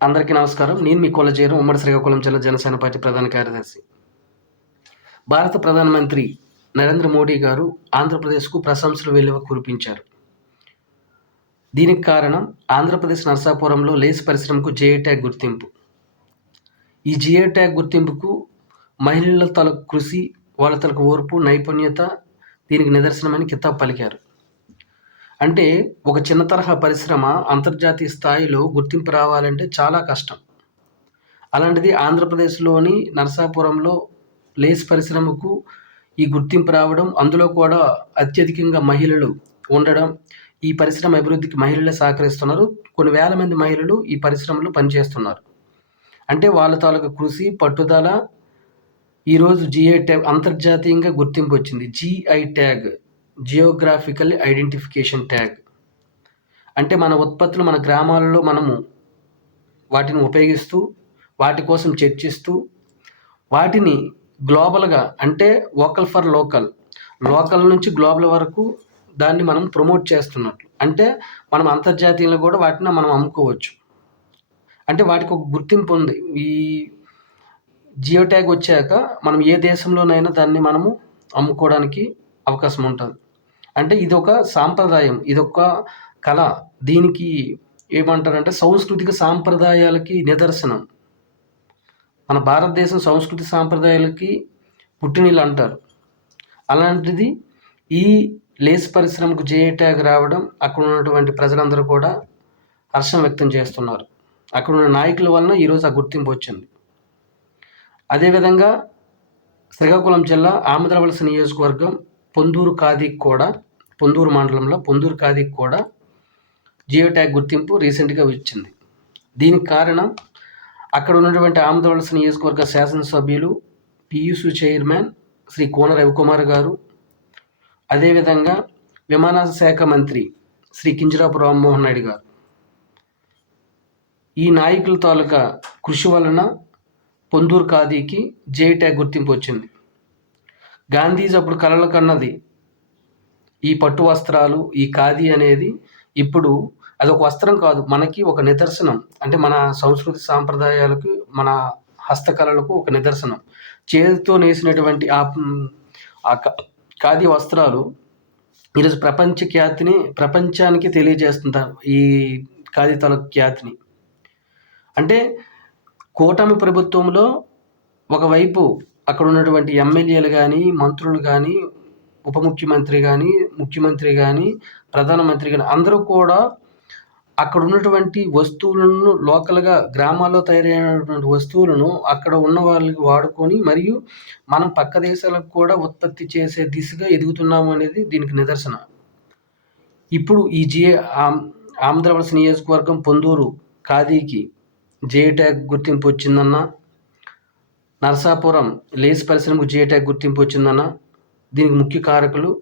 అందరికీ నమస్కారం. నేను మీ కొలజేరు ఉమ్మడి శ్రీకాకుళం జిల్లా జనసేన పార్టీ ప్రధాన కార్యదర్శి. భారత ప్రధానమంత్రి నరేంద్ర మోడీ గారు ఆంధ్రప్రదేశ్కు ప్రశంసలు వెలువ కురిపించారు. దీనికి కారణం ఆంధ్రప్రదేశ్ నర్సాపురంలో లేస్ పరిశ్రమకు జిఐ ట్యాగ్ గుర్తింపు. ఈ జిఐ ట్యాగ్ గుర్తింపుకు మహిళల తల కృషి వాళ్ళ తలకు ఓర్పు నైపుణ్యత దీనికి నిదర్శనమని కితాబ్ పలికారు. అంటే ఒక చిన్న తరహా పరిశ్రమ అంతర్జాతీయ స్థాయిలో గుర్తింపు రావాలంటే చాలా కష్టం. అలాంటిది ఆంధ్రప్రదేశ్లోని నరసాపురంలో లేస్ పరిశ్రమకు ఈ గుర్తింపు రావడం అందులో కూడా అత్యధికంగా మహిళలు ఉండడం ఈ పరిశ్రమ అభివృద్ధికి మహిళలే సహకరిస్తున్నారు. కొన్ని వేల మంది మహిళలు ఈ పరిశ్రమలో పనిచేస్తున్నారు. అంటే వాళ్ళ తాలూకా కృషి పట్టుదల ఈరోజు జిఐ ట్యాగ్ అంతర్జాతీయంగా గుర్తింపు వచ్చింది. G I tag. Geographical identification tag అంటే మన ఉత్పత్తులు మన గ్రామాలలో మనము వాటిని ఉపయోగిస్తూ వాటి కోసం చర్చిస్తూ వాటిని గ్లోబల్గా అంటే వోకల్ ఫర్ లోకల్ లోకల్ నుంచి గ్లోబల్ వరకు దాన్ని మనం ప్రమోట్ చేస్తున్నట్లు. అంటే మనం అంతర్జాతీయంలో కూడా వాటిని మనం అమ్ముకోవచ్చు. అంటే వాటికి ఒక గుర్తింపు ఉంది. ఈ జియో ట్యాగ్ వచ్చాక మనం ఏ దేశంలోనైనా దాన్ని మనము అమ్ముకోవడానికి అవకాశం ఉంటుంది. అంటే ఇది ఒక సాంప్రదాయం ఇది ఒక కళ. దీనికి ఏమంటారంటే సాంస్కృతిక సాంప్రదాయాలకి నిదర్శనం. మన భారతదేశం సంస్కృతి సాంప్రదాయాలకి పుట్టినీళ్ళు అంటారు. అలాంటిది ఈ లేస్ పరిశ్రమకు జేఏ ట్యాగ్ రావడం అక్కడ ఉన్నటువంటి ప్రజలందరూ కూడా హర్షం వ్యక్తం చేస్తున్నారు. అక్కడ ఉన్న నాయకుల వలన ఈరోజు ఆ గుర్తింపు వచ్చింది. అదేవిధంగా శ్రీకాకుళం జిల్లా ఆమద్రవలస నియోజకవర్గం పొందూరు ఖాదీకి కూడా పొందూరు మండలంలో పొందూరు ఖాదీకి కూడా జియో ట్యాగ్ గుర్తింపు రీసెంట్గా వచ్చింది. దీనికి కారణం అక్కడ ఉన్నటువంటి ఆమదవలస నియోజకవర్గ శాసనసభ్యులు P U C chairman Shri Kona Ravikumar garu అదేవిధంగా విమానాల శాఖ మంత్రి శ్రీ కింజరాపు రామ్మోహన్ నాయుడు గారు. ఈ నాయకుల తాలూకా కృషి వలన పొందూరు ఖాదీకి జే ట్యాగ్ గుర్తింపు వచ్చింది. గాంధీజీ అప్పుడు కలలు కన్నది. ఈ పట్టు వస్త్రాలు ఈ ఖాదీ అనేది ఇప్పుడు అది ఒక వస్త్రం కాదు మనకి ఒక నిదర్శనం. అంటే మన సంస్కృతి సాంప్రదాయాలకు మన హస్తకళలకు ఒక నిదర్శనం. చేతితో నేసినటువంటి ఆ ఖాదీ వస్త్రాలు ఈరోజు ప్రపంచ ఖ్యాతిని ప్రపంచానికి తెలియజేస్తుంటారు ఈ ఖాదీ తల ఖ్యాతిని. అంటే కూటమి ప్రభుత్వంలో ఒకవైపు అక్కడ ఉన్నటువంటి ఎమ్మెల్యేలు కానీ మంత్రులు కానీ ఉప ముఖ్యమంత్రి కానీ ముఖ్యమంత్రి కానీ ప్రధానమంత్రి కానీ అందరూ కూడా అక్కడ ఉన్నటువంటి వస్తువులను లోకల్గా గ్రామాల్లో తయారైనటువంటి వస్తువులను అక్కడ ఉన్న వాళ్ళకి వాడుకొని మరియు మనం పక్క దేశాలకు కూడా ఉత్పత్తి చేసే దిశగా ఎదుగుతున్నాము అనేది దీనికి నిదర్శన. ఇప్పుడు ఈ జిఏ ఆంధ్రప్రదేశ్ నియోజకవర్గం పొందూరు ఖాదీకి జే ట్యాగ్ గుర్తింపు వచ్చిందన్న నరసాపురం లేస్ పరిశ్రమకు జే గుర్తింపు వచ్చిందన్న దీనికి ముఖ్య కారకులు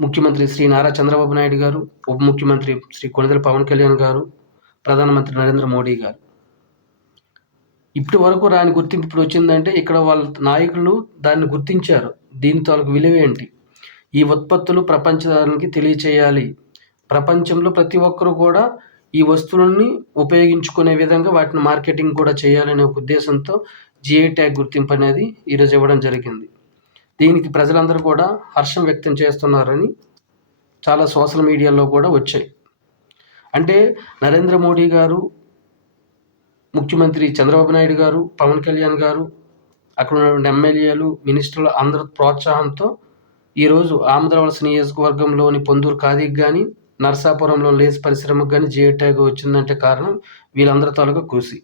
ముఖ్యమంత్రి శ్రీ నారా చంద్రబాబు నాయుడు గారు ఉప ముఖ్యమంత్రి శ్రీ కొనిదెల పవన్ కళ్యాణ్ గారు ప్రధానమంత్రి నరేంద్ర మోడీ గారు. ఇప్పటి వరకు రాని గుర్తింపు ఇప్పుడు వచ్చిందంటే ఇక్కడ వాళ్ళ నాయకులు దాన్ని గుర్తించారు. దీని తాలూకు విలువ ఏంటి? ఈ ఉత్పత్తులు ప్రపంచానికి తెలియచేయాలి. ప్రపంచంలో ప్రతి ఒక్కరూ కూడా ఈ వస్తువులని ఉపయోగించుకునే విధంగా వాటిని మార్కెటింగ్ కూడా చేయాలనే ఉద్దేశంతో జిఐ ట్యాగ్ గుర్తింపు అనేది ఈరోజు ఇవ్వడం జరిగింది. దీనికి ప్రజలందరూ కూడా హర్షం వ్యక్తం చేస్తున్నారని చాలా సోషల్ మీడియాలో కూడా వచ్చాయి. అంటే నరేంద్ర మోడీ గారు ముఖ్యమంత్రి చంద్రబాబు నాయుడు గారు పవన్ కళ్యాణ్ గారు అక్కడ ఉన్నటువంటి ఎమ్మెల్యేలు మినిస్టర్లు అందరి ప్రోత్సాహంతో ఈరోజు ఆంధ్రవలస నియోజకవర్గంలోని పొందూరు ఖాదీకి కానీ నర్సాపురంలో లేస్ పరిశ్రమకు కానీ జిఐ ట్యాగ్ వచ్చిందంటే కారణం వీళ్ళందరి తాలూకా కృషి.